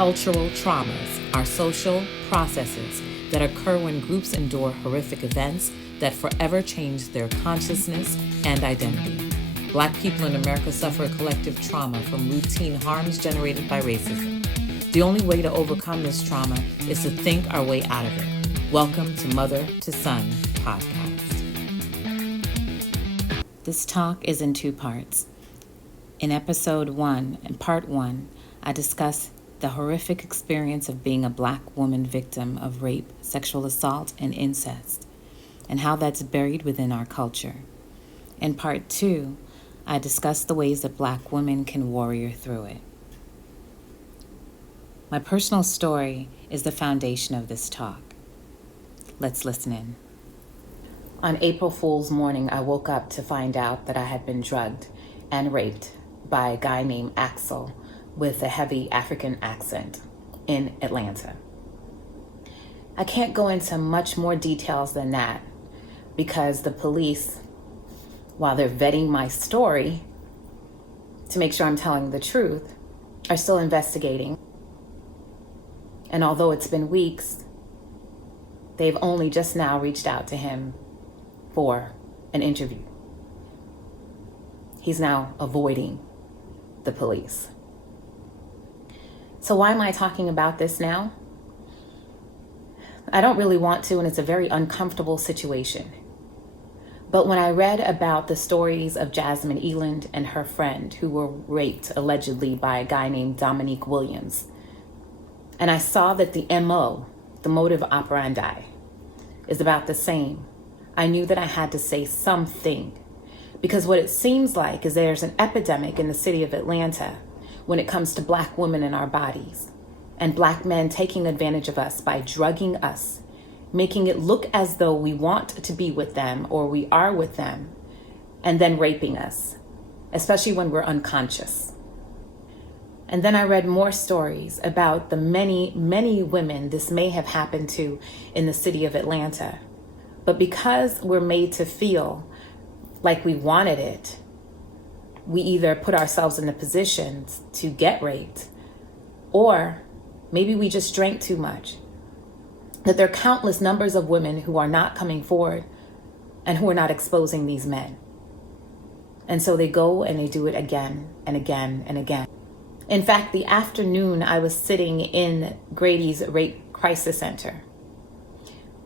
Cultural traumas are social processes that occur when groups endure horrific events that forever change their consciousness and identity. Black people in America suffer collective trauma from routine harms generated by racism. The only way to overcome this trauma is to think our way out of it. Welcome to Mother to Son podcast. This talk is in two parts. In episode 1, in part 1, I discuss the horrific experience of being a Black woman victim of rape, sexual assault, and incest, and how that's buried within our culture. In part 2, I discuss the ways that Black women can warrior through it. My personal story is the foundation of this talk. Let's listen in. On April Fool's morning, I woke up to find out that I had been drugged and raped by a guy named Axel with a heavy African accent in Atlanta. I can't go into much more details than that because the police, while they're vetting my story to make sure I'm telling the truth, are still investigating. And although it's been weeks, they've only just now reached out to him for an interview. He's now avoiding the police. So why am I talking about this now? I don't really want to, and it's a very uncomfortable situation. But when I read about the stories of Jasmine Eland and her friend who were raped allegedly by a guy named Dominique Williams, and I saw that the MO, the modus operandi, is about the same, I knew that I had to say something. Because what it seems like is there's an epidemic in the city of Atlanta when it comes to Black women in our bodies and Black men taking advantage of us by drugging us, making it look as though we want to be with them or we are with them, and then raping us, especially when we're unconscious. And then I read more stories about the many, many women this may have happened to in the city of Atlanta. But because we're made to feel like we wanted it, we either put ourselves in a position to get raped, or maybe we just drank too much. That there are countless numbers of women who are not coming forward and who are not exposing these men. And so they go and they do it again and again and again. In fact, the afternoon I was sitting in Grady's Rape Crisis Center,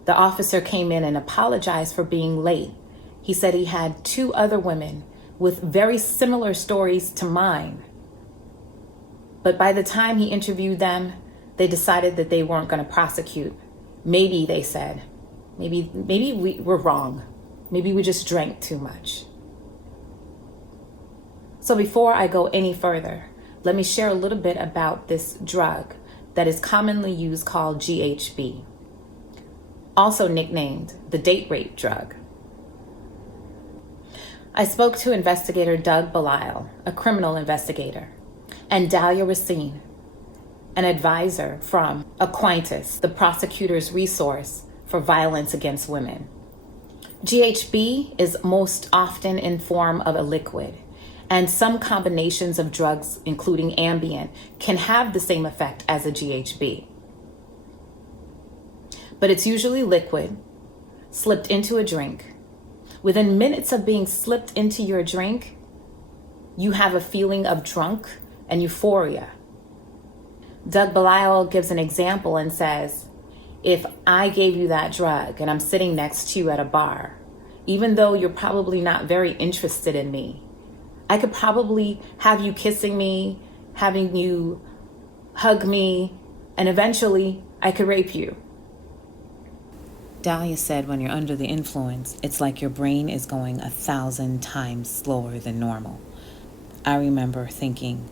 the officer came in and apologized for being late. He said he had 2 other women with very similar stories to mine. But by the time he interviewed them, they decided that they weren't going to prosecute. Maybe, they said, maybe we were wrong. Maybe we just drank too much. So before I go any further, let me share a little bit about this drug that is commonly used called GHB, also nicknamed the date rape drug. I spoke to investigator Doug Belisle, a criminal investigator, and Dahlia Racine, an advisor from Aquinas, the prosecutor's resource for violence against women. GHB is most often in form of a liquid, and some combinations of drugs, including Ambien, can have the same effect as a GHB. But it's usually liquid, slipped into a drink. Within minutes of being slipped into your drink, you have a feeling of drunk and euphoria. Doug Belisle gives an example and says, if I gave you that drug and I'm sitting next to you at a bar, even though you're probably not very interested in me, I could probably have you kissing me, having you hug me, and eventually I could rape you. Dahlia said when you're under the influence, it's like your brain is going 1,000 times slower than normal. I remember thinking,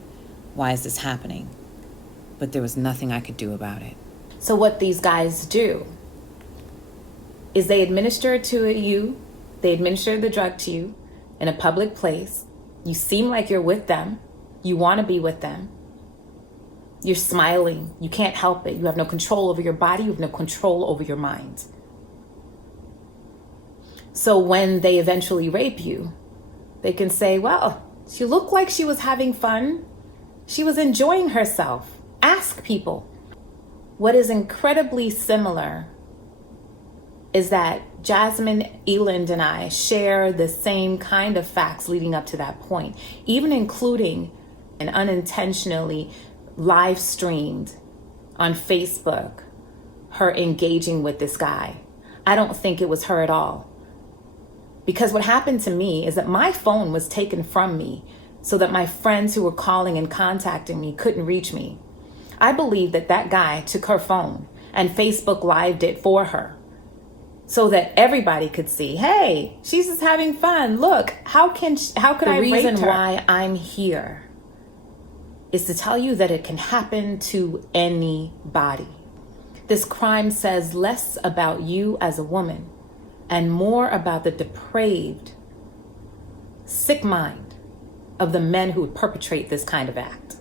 why is this happening? But there was nothing I could do about it. So what these guys do is they administer the drug to you in a public place. You seem like you're with them. You want to be with them. You're smiling. You can't help it. You have no control over your body. You have no control over your mind. So when they eventually rape you, they can say, well, she looked like she was having fun. She was enjoying herself. Ask ask people. What is incredibly similar is that Jasmine Eland and I share the same kind of facts leading up to that point, even including and unintentionally live streamed on Facebook her engaging with this guy. I don't think it was her at all. Because what happened to me is that my phone was taken from me so that my friends who were calling and contacting me couldn't reach me. I believe that that guy took her phone and Facebook lived it for her so that everybody could see, hey, she's just having fun. Look, how could I rape her? The reason why I'm here is to tell you that it can happen to anybody. This crime says less about you as a woman and more about the depraved, sick mind of the men who would perpetrate this kind of act.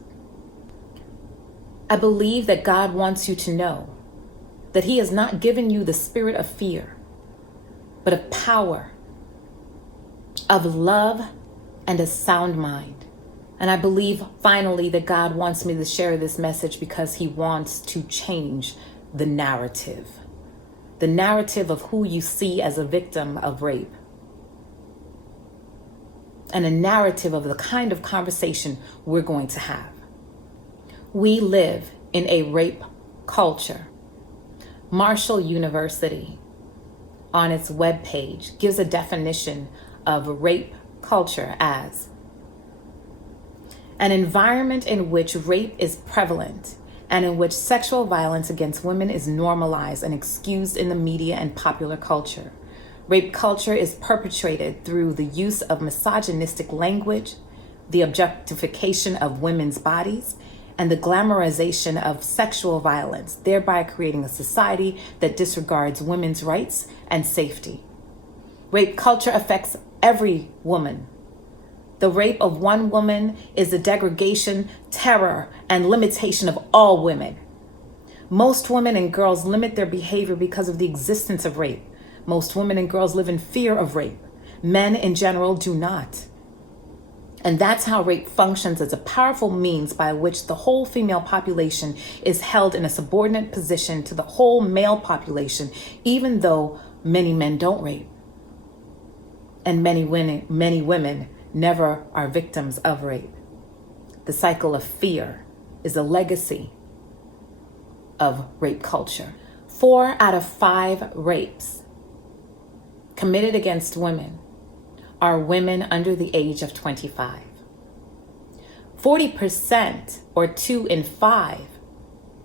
I believe that God wants you to know that He has not given you the spirit of fear, but of power, of love, and a sound mind. And I believe finally that God wants me to share this message because He wants to change the narrative of who you see as a victim of rape, and a narrative of the kind of conversation we're going to have. We live in a rape culture. Marshall University, on its webpage, gives a definition of rape culture as an environment in which rape is prevalent and in which sexual violence against women is normalized and excused in the media and popular culture. Rape culture is perpetrated through the use of misogynistic language, the objectification of women's bodies, and the glamorization of sexual violence, thereby creating a society that disregards women's rights and safety. Rape culture affects every woman. The rape of one woman is the degradation, terror, and limitation of all women. Most women and girls limit their behavior because of the existence of rape. Most women and girls live in fear of rape. Men in general do not. And that's how rape functions as a powerful means by which the whole female population is held in a subordinate position to the whole male population, even though many men don't rape. And many women never are victims of rape. The cycle of fear is a legacy of rape culture. 4 out of 5 rapes committed against women are women under the age of 25. 40%, or 2 in 5,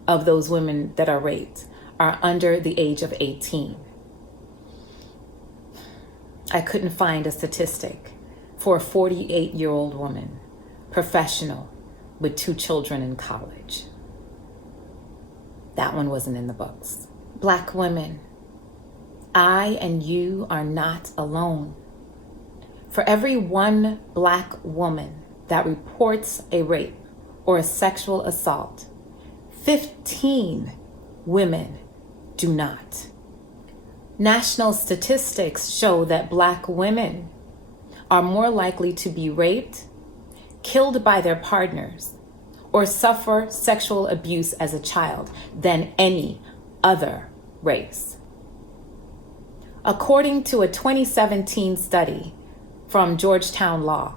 of those women that are raped are under the age of 18. I couldn't find a statistic for a 48-year-old woman, professional, with 2 children in college. That one wasn't in the books. Black women, I and you are not alone. For every 1 Black woman that reports a rape or a sexual assault, 15 women do not. National statistics show that Black women are more likely to be raped, killed by their partners, or suffer sexual abuse as a child than any other race. According to a 2017 study from Georgetown Law,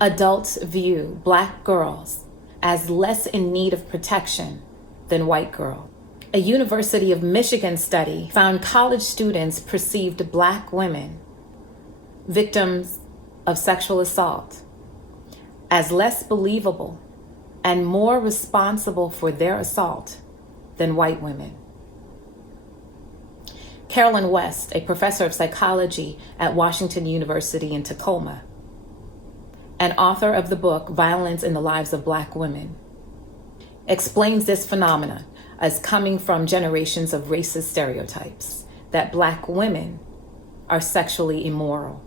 adults view Black girls as less in need of protection than white girls. A University of Michigan study found college students perceived Black women, victims of sexual assault, as less believable and more responsible for their assault than white women. Carolyn West, a professor of psychology at Washington University in Tacoma, and author of the book Violence in the Lives of Black Women, explains this phenomenon as coming from generations of racist stereotypes that Black women are sexually immoral.